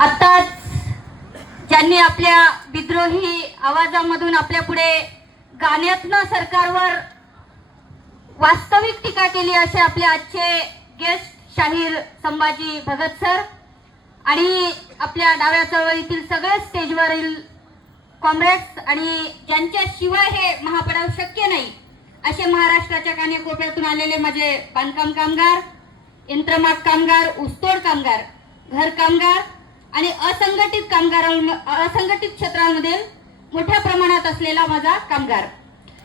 आताच ज्यांनी आपल्या विद्रोही आवाजामधून आपल्या पुढे गाण्यातनं सरकारवर वास्तविक टीका केली असे आपले आजचे गेस्ट शाहीर संभाजी भगत सर आणि आपल्या डाव्या चळवळीतील सगळे स्टेजवरील कॉम्रेड्स आणि ज्यांच्याशिवाय हे महापडाव शक्य नाही असे महाराष्ट्राच्या कानाकोपऱ्यातून आलेले माझे बांधकाम कामगार, यंत्रमाग कामगार, ऊसतोड कामगार, घर कामगार आणि असंघटित क्षेत्रांमध्ये मोठ्या प्रमाणात असलेला माझा कामगार.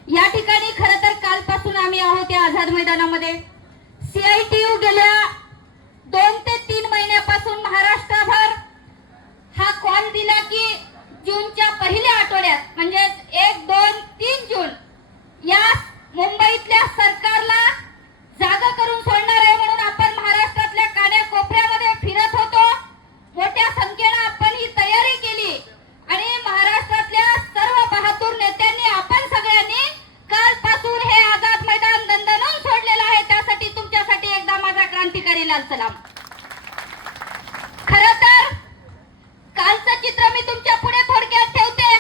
या ठिकाणी खरं तर कालपासून आम्ही आहोत या आझाद मैदानामध्ये. CITU गेल्या 2 ते 3 महिन्यापासून महाराष्ट्रभर हा कॉल दिला की जूनच्या पहिल्या आठवड्यात म्हणजे 1, 2, 3 जून या मुंबईतल्या सरकारला जागा करून सोडणार आहे म्हणून आपण महाराष्ट्रातल्या कानाकोपऱ्यामध्ये फिरत होतो. मोठ्या संख्येने आपण ही तयारी केली आणि महाराष्ट्रातल्या सर्व बहादूर नेत्यांनी आपण सगळ्यांनी कालपासून हे आझाद मैदान दणदणून सोडलेलं आहे. त्यासाठी तुमच्यासाठी एकदा माझा क्रांतिकारी लाल सलाम. खरं तर कालचं चित्र मी तुमच्या पुढे थोडक्यात ठेवते.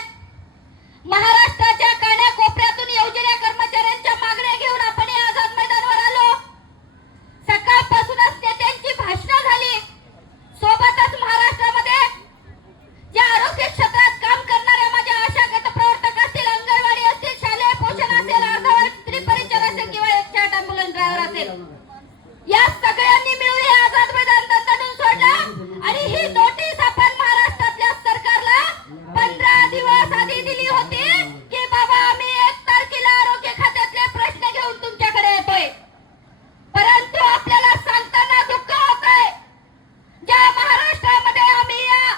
महाराष्ट्राच्या कानाकोपऱ्यातून योजना कर्मचाऱ्यांच्या मागण्या घेऊन आपण या आझाद मैदानावर आलो. सकाळपासूनच नेत्यांची भाषणं झाली. सोबतच महाराष्ट्रामध्ये ज्या आरोग्य क्षेत्रात काम करणाऱ्या माझ्या आशा गटप्रवर्तक असतील, अंगणवाडी असतील, शालेय पोषण असेल, अर्धवट स्त्री परिचर असेल किंवा 108 ॲम्ब्युलन्स ड्रायव्हर असेल, या सगळ्यांनी मिळून हे आझाद मैदान दणदणून सोडलं. आणि ही नोटीस आपण महाराष्ट्रातल्या सरकारला 15 दिवस आधी दिली होती की बाबा आम्ही 1 तारखेला आरोग्य खात्यातले प्रश्न घेऊन तुमच्याकडे येतोय. परंतु आपल्याला सांगताना दुःख होतंय, ज्या महाराष्ट्रामध्ये आम्ही या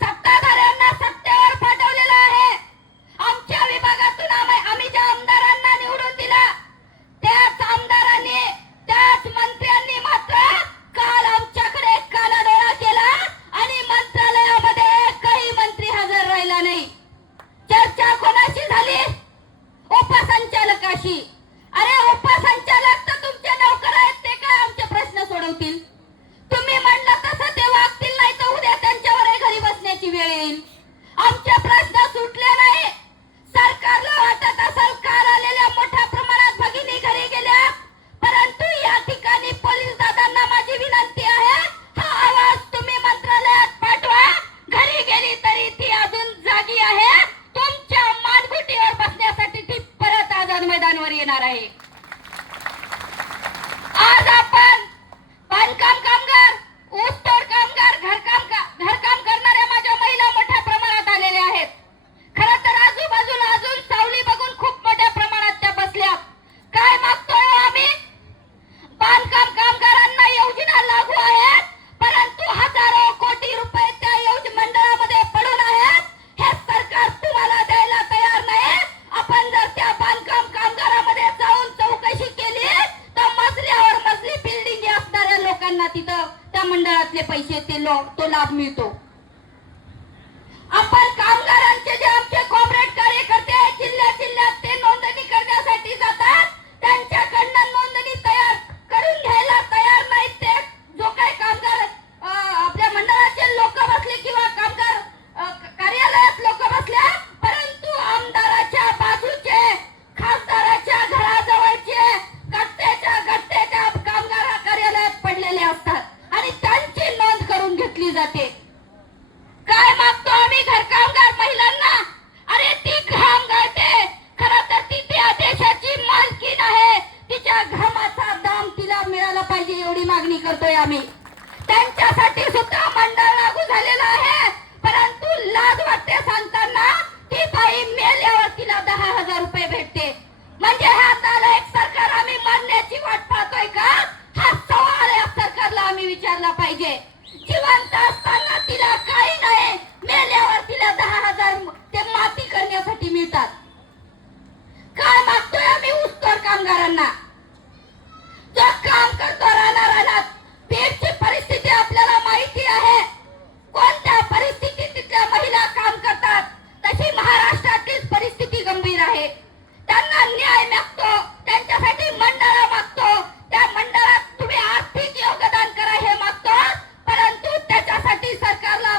सत्ताधाऱ्यांना सत्तेवर पाठवलेलं आहे, आमच्या विभागातून आम्ही ज्या आमदारांना निवडून दिला त्याच आमदारांनी, त्याच मंत्र्यांनी मात्र काल आमच्याकडे कानाडोळा केला आणि मंत्रालयामध्ये एकही मंत्री हजर राहिला नाही. चर्चा कोणाशी झाली? उपसंचालकाशी. अरे उपसंचालक तर तुमचे नौकर आहेत, ते काय आमचे प्रश्न सोडवतील? तुम्ही म्हणलं तसं ते वागतील, नाही तर उद्या त्यांच्यावर घरी बसण्याची वेळ येईल. आमचे प्रश्न सुटले नाही. सरकारला वाटत असेल काल आलेल्या मोठ्या प्रमाणात भगिनी घरी गेल्या, परंतु या ठिकाणी पोलीस दादांना माझी विनंती आहे, हा आवाज तुम्ही मंत्रालयात पाठवा. घरी गेली तरी ती अजून जागी आहे. तुमच्या मानगुटीवर बसण्यासाठी ती परत आझाद मैदानावर येणार आहे. आज आपण बांधकाम कामगार, ऊसतोड कामगार, घरकाम करणाऱ्या माझ्या महिला मोठ्या प्रमाणात आलेल्या आहेत. खरं तर आजूबाजूला अजून सावली बघून खूप मोठ्या प्रमाणात त्या बसल्या. काय मागतोय आम्ही? बांधकाम कामगारांना योजना लागू आहेत, परंतु हजारो कोटी रुपये त्या मंडळामध्ये पडून आहेत. हे सरकार तुम्हाला द्यायला तयार नाही. आपण जर त्या बांधकाम कामगारामध्ये जाऊन चौकशी केली तर मजल्यावर मजली बिल्डिंग असणाऱ्या लोकांना तिथं त्या मंडळातले पैसे तो लाभ मिळतो. आपण कामगारांचे जे आमचे कॉम्रेड कार्यकर्ते जिल्ह्यात ते नोंदणी करण्यासाठी जातात, त्यांच्याकडनं नोंदणी तयार करून घ्यायला तयार नाहीत. ते जो काही कामगार आपल्या मंडळाचे लोक बसले किंवा कामगार कार्यालयात लोक बसल्या, परंतु आमदाराच्या बाजूचे, खासदाराच्या घराजवळचे गट्टेच्या कामगार कार्यालयात पडलेले असतात आणि त्यांची नोंद करून घेतली जाते. काय मागतो आम्ही घरकामगार महिलांना? अरे ती घाम गळते. खरं तर ती त्या देशाची मालकीण आहे. तिच्या घामाचा दाम तिला मिळाला पाहिजे एवढी मागणी करतोय आम्ही. त्यांच्यासाठी सुद्धा मंडळ लागू झालेलं आहे, परंतु लाज वाटते सांगताना ती बाई मेल्यावर तिला 10,000 रुपये भेटते. म्हणजे हा नालायक सरकार आम्ही मरण्याची वाट पाहतोय का? हा सवाल या सरकारला आम्ही विचारला पाहिजे. जिवंत असताना तिला काही नाही, मेल्यावर तिला 10,000 ते माती करण्यासाठी मिळतात. काय मागतोय आम्ही ऊसतोड कामगारांना? जो काम करतो रानात, पेटची परिस्थिती आपल्याला माहिती आहे. कोणत्या परिस्थितीत तिथल्या महिला काम करतात, तशी महाराष्ट्रातलीच परिस्थिती गंभीर आहे. त्यांना न्याय मागतो, त्यांच्यासाठी मंडळ मागतो. त्या मंडळात तुम्ही आर्थिक योगदान करा हे मागतो, परंतु त्याच्यासाठी सरकारला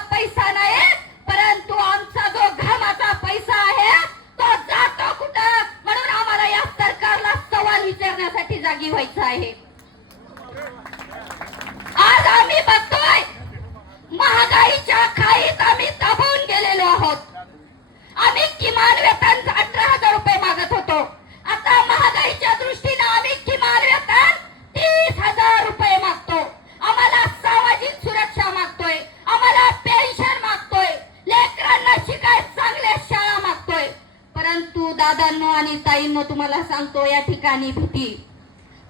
आणि ताईंनो तुम्हाला सांगतो या ठिकाणी भीती,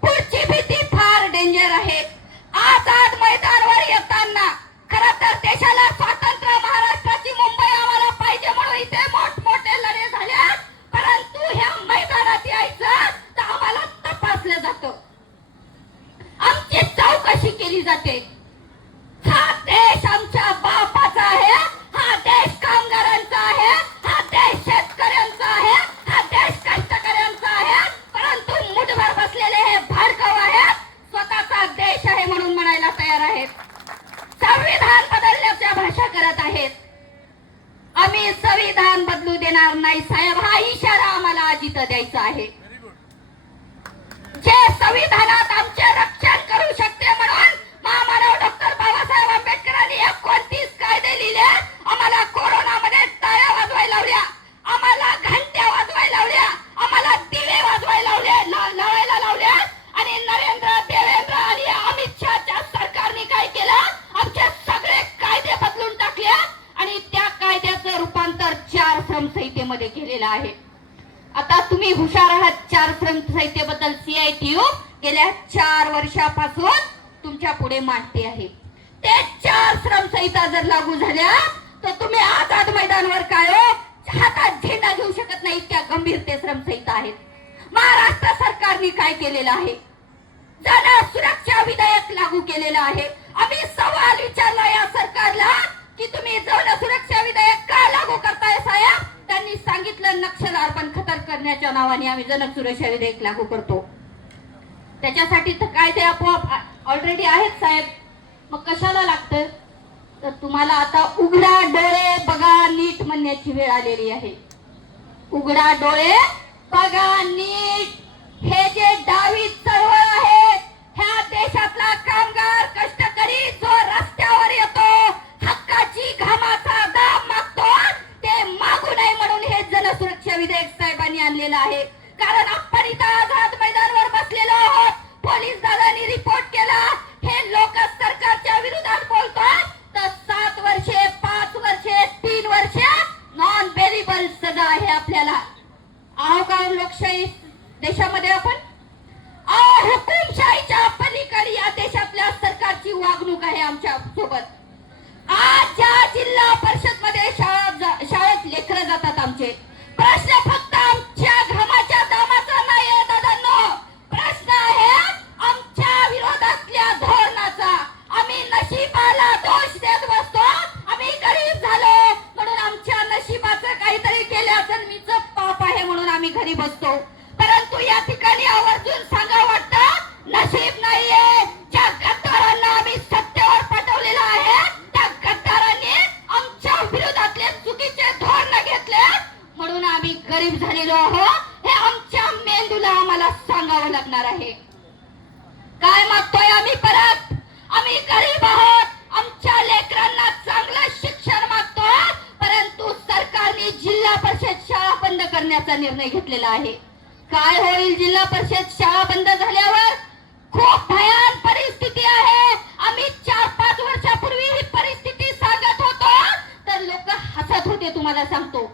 पुढची भीती फार डेंजर आहे. आझाद मैदानावर येताना खरं तर देशाला स्वातंत्र्य, महाराष्ट्राची मुंबई आम्हाला पाहिजे म्हणून इथे मोठमोठे लढे झाले, परंतु ह्या मैदानात यायचं तर आम्हाला तपासलं जातं, आमची चौकशी केली जाते. हा देश आमच्या बापाचा आहे, हा देश कामगारांचा आहे, हा देश शेतकऱ्यांचा आहे, हा देश कष्टकऱ्यांचा आहे, परंतु मुठभर बसलेले हे भाडकाऊ आहेत, स्वतःचा देश आहे म्हणून म्हणायला तयार आहेत, संविधान बदलण्याच्या भाषा करत आहेत. आम्ही संविधान बदलू देणार नाही साहेब, हा इशारा आम्हाला आजीत द्यायचा आहे. जे संविधानात आमचे रक्षण करू शकते म्हणून महामानव डॉक्टर बाबासाहेब आंबेडकरांनी 29 कायदे लिहिले, आम्हाला कोरोनामध्ये टाळ्या वाजवायला लावल्या, आम्हाला घंट्या वाजवायला लावल्या, आम्हाला दिवे वाजवायला लावायला लावल्या, आणि नरेंद्र, देवेंद्र आणि अमित शहाच्या सरकारने काय केलं, आमचे सगळे कायदे बदलून टाकले आणि त्या कायद्याचं रूपांतर 4 श्रमसंहितेमध्ये केलेलं आहे. आता तुम्ही हुशार आहात, 4 श्रमसंहितेबद्दल CITU गेल्या 4 वर्षापासून तुमच्या पुढे मांडते आहे. ते 4 श्रमसंहिता जर लागू झाल्या तर तुम्ही आझाद मैदानावर काय हो हातात झेंडा घेऊ शकत नाही, इतक्या गंभीर ते श्रमसंहिता आहेत. महाराष्ट्र सरकारने काय केलेलं आहे, जन सुरक्षा विधेयक लागू केलेलं आहे. आम्ही सवाल विचारला या सरकारला की तुम्ही जन सुरक्षा विधेयक का लागू करताय साहेब, त्यांनी सांगितलं नक्षल अर्पण खतर करण्याच्या नावाने आम्ही जन सुरक्षा विधेयक लागू करतो. त्याच्यासाठी तर कायदे आपोआप ऑलरेडी आहेत साहेब, मग कशाला लागतं. तर तुम्हाला आता उघडा डोळे बघा नीट म्हणण्याची वेळ आलेली आहे. उघडा डोळे बघा नीट. हे जे डावी चळवळ आहे, ह्या देशातला कामगार कष्टकरी जो रस्त्यावर येतो, हक्काची घामाचा दाब मागतो, ते मागू नये म्हणून हे जनसुरक्षा विधेयक साहेबांनी आणलेलं आहे. कारण आपण इथं आझाद मैदानावर बसलेलो आहोत, पोलीस दादांनी रिपोर्ट केला, हे लोक सरकारच्या विरोधात बोलतात तर 7 वर्षे, 5 वर्षे, 3 वर्षे नॉन बेलेबल सजा आहे आपल्याला. आहो का लोकशाही देशामध्ये आपण, हुकुमशाहीच्या पलीकडे या देशातल्या सरकारची वागणूक आहे आमच्या सोबत. आज ज्या जिल्हा परिषद मध्ये शाळेत लेकरं जातात आमचे, प्रश्न फक्त आमच्या घामाच्या दामाचा नाही दादांनो, प्रश्न आहे आमच्या विरोधातल्या धोरणाचा. आम्ही नशिबाला दोष देत बसतो, आम्ही गरीब झालो म्हणून आमच्या नशिबाचं काहीतरी केल्याचं मीच पाप आहे म्हणून आम्ही घरी बसतो. परंतु या ठिकाणी आवर्जून सांगा वाटतं, नशीब नाहीये, ज्या गद्दारांना आम्ही सत्तेवर पाठवलेलं आहे त्या गद्दारांनी आमच्या विरोधातले चुकीचे धोरण घेतले म्हणून आम्ही गरीब झालेलो आहोत. हे आमच्या मेंदूला आम्हाला सांगावं लागणार आहे. काय मागतोय आम्ही परत, आम्ही गरीब आहोत, आमच्या लेकरांना चांगलं शिक्षण मागतोय, परंतु सरकारने जिल्हा परिषद शाळा बंद करण्याचा निर्णय घेतलेला आहे. काय होईल जिल्हा परिषद शाळा बंद झाल्यावर, खूप भयान परिस्थिती आहे. आम्ही 4-5 वर्षापूर्वी ही परिस्थिती सांगत होतो तर लोक हसत होते तुम्हाला सांगतो,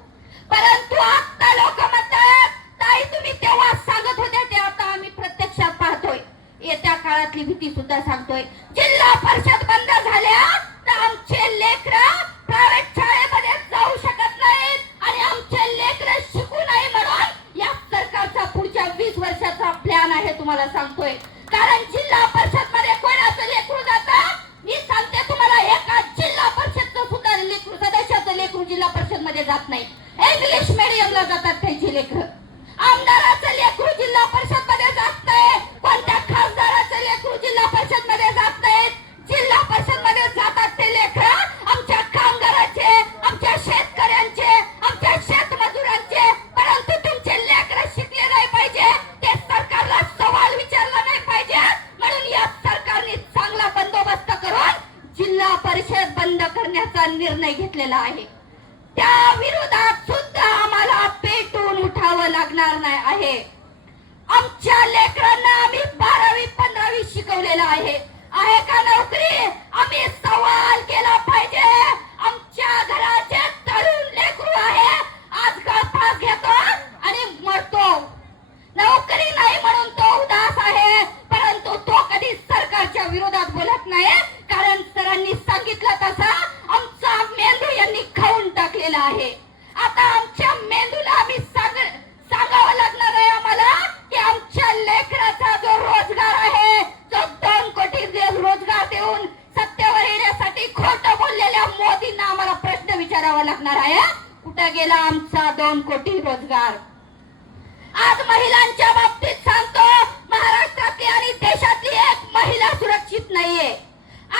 परंतु आता लोक म्हणतात ताई तुम्ही तेव्हा सांगत होत्या ते आता आम्ही प्रत्यक्षात पाहतोय. येत्या काळातली भीती सुद्धा सांगतोय, जिल्हा परिषद बंद झाल्या तर आमचे लेकरं प्रायव्हेट शाळेमध्ये जाऊ शकत नाहीत आणि आमचे लेकरं शिकू नाही म्हणून या सरकारचा पुढच्या 20 वर्षाचा प्लॅन आहे तुम्हाला सांगतोय. कारण जिल्हा परिषद मध्ये कोणाचं लेकरू जातं, मी सांगते तुम्हाला, एका जिल्हा परिषदचं सुद्धा लेकरू, सदस्याचं लेकरू जिल्हा परिषद मध्ये जात नाही. इंग्लिश मीडियमला जातात त्यांची लेकरं. आमदाराचं लेकरू जिल्हा परिषद मध्ये जात नाही, कोणत्या खासदाराचं लेकरू जिल्हा परिषद मध्ये जात नाहीत. जिल्हा परिषद मध्ये जातात ते लेकरं आमच्या कामगारांचे, आमच्या शेतकऱ्यांचे, आमच्या शेतमजुरांचे. परंतु तुमचे लेकरं शिकले नाही पाहिजे, ते सरकारला सवाल विचारला नाही पाहिजे म्हणून या सरकारने चांगला बंदोबस्त करून जिल्हा परिषद बंद करण्याचा निर्णय घेतलेला आहे. त्या विरोधात सुद्धा आम्हाला पेटून उठावं लागणार नाही आहे. आमच्या लेकरांना आम्ही 12वी 15वी शिकवलेलं आहे का नोकरी, आम्ही सवाल केला पाहिजे. आमच्या घराचे तरुण लेकरू आहे, आज गळफास घेतो आणि मरतो. मोदींना आम्हाला प्रश्न विचारावा लागणार आहे, कुठे गेला आमचा 2 कोटी रोजगार? आज महिलांच्या बाबतीत सांगतो, महाराष्ट्रातली आणि देशातली एक महिला सुरक्षित नाहीये.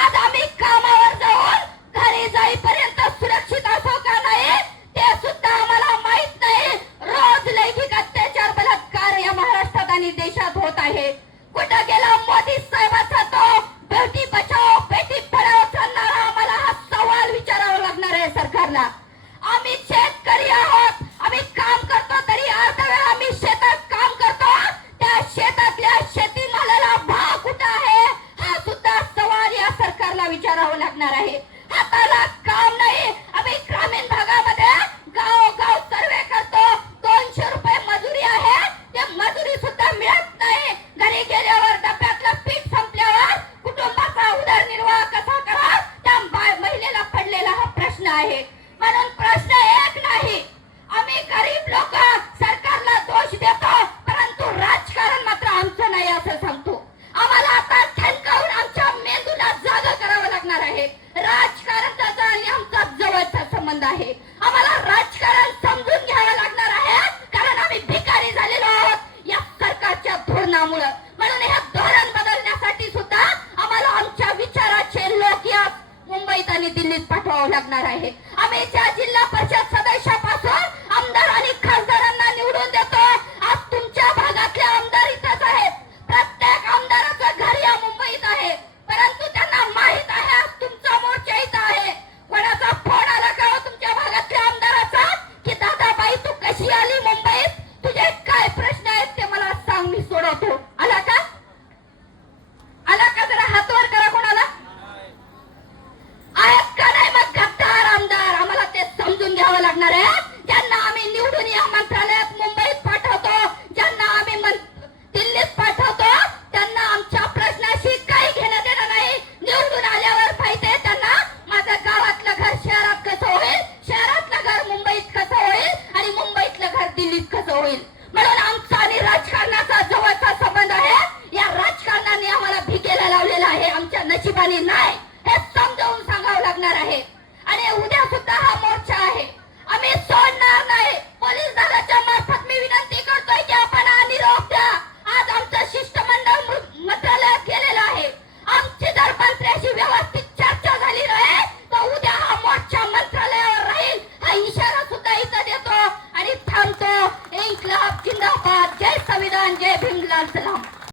आज आम्ही कामावर जाऊन घरी जाईपर्यंत सुरक्षित असो का नाही ते सुद्धा आम्हाला माहित नाही. रोज लैंगिक अत्याचार, बलात्कार या महाराष्ट्रात आणि देशात होत आहे. कुठं गेला मोदी साहेबाचा तो बेटी बचाओ बेटी पढाओचा नारा? आम्हाला हा सवाल विचारावा लागणार आहे सरकारला. आम्ही शेतकरी आहोत, आम्ही काम करतो, तरी अर्धा वेळ आम्ही शेतात काम करतो. त्या शेतातल्या शेतीमालाला भाव कुठं आहे हा सुद्धा सवाल या सरकारला विचारावा लागणार आहे. हाताला काम नाही. आम्ही ग्रामीण भागामध्ये गाव सर्वे करतो, 200 रुपये मजुरी आहे, ते मजुरी सुद्धा मिळत नाही. घरी गेल्यावर डब्यातलं पीठ संपल्यावर कुटुंबाचा उदरनिर्वाह कसा करा, त्या महिलेला पडलेला हा प्रश्न आहे. म्हणून प्रश्न एक नाही, आम्ही गरीब लोक सरकारला दोष देतो, परंतु राजकारण मात्र आमचं नाही असं सांगतो. आम्हाला आता ठणकावून आमच्या मेंदूला जागा करावं लागणार आहे. राजकारणाचा आणि आमचा जवळचा संबंध आहे. आम्हाला राजकारण समजून घ्यावं लागणार आहे, कारण आम्ही भिकारी झालेलो आहोत या सरकारच्या धोरणामुळे. म्हणून हे धोरण बदलण्यासाठी सुद्धा आम्हाला आमच्या विचाराचे लोक या मुंबईत आणि दिल्लीत पाठवावं लागणार आहे. आम्ही ज्या जिल्हा परिषद सदस्यापासून आमदार आणि खासदारांना निवडून देतो, आज तुमच्या भागातले आमदार इथंच आहेत. प्रत्येक आमदाराचं घर या मुंबईत आहे, परंतु त्यांना माहित आहे आज तुमचा मोर्चा इथं आहे. कोणाचा फोन आला का तुमच्या भागातल्या आमदाराचा की दादाबाई तू कशी आली मुंबईत, तुझे काय प्रश्न आहेत ते मला सांग, मी सोडवतो? आला का? आला का? जरा हात वर करा. कोणाला आहेत का नाही? मग गद्दार आमदार आम्हाला ते समजून घ्यावं लागणार आहे. ज्यांना आम्ही निवडून या मंत्रालयात मुंबईत पाठवतो, ज्यांना आम्ही दिल्लीत पाठवतो, त्यांना आमच्या प्रश्नाशी काही घेणं देणं नाही. निवडून आल्यावर माहितीये त्यांना माझं गावातलं घर शहरात कसं होईल, शहरातलं घर मुंबईत कसं होईल आणि मुंबईतलं घर दिल्लीत कसं होईल. म्हणून आमचा आणि राजकारणाचा जवळचा संबंध आहे. या राजकारणाने आम्हाला भिकेला लावलेला आहे, आमच्या नशिबाने नाही, हे समजावून सांगावं लागणार आहे. आणि उद्या सुद्धा हा मोर्चा आहे, आम्ही सोडणार नाही. पोलीस दलाच्या मार्फत मी विनंती करतोय की आपण निरोप द्या. आज आमचं शिष्टमंडळ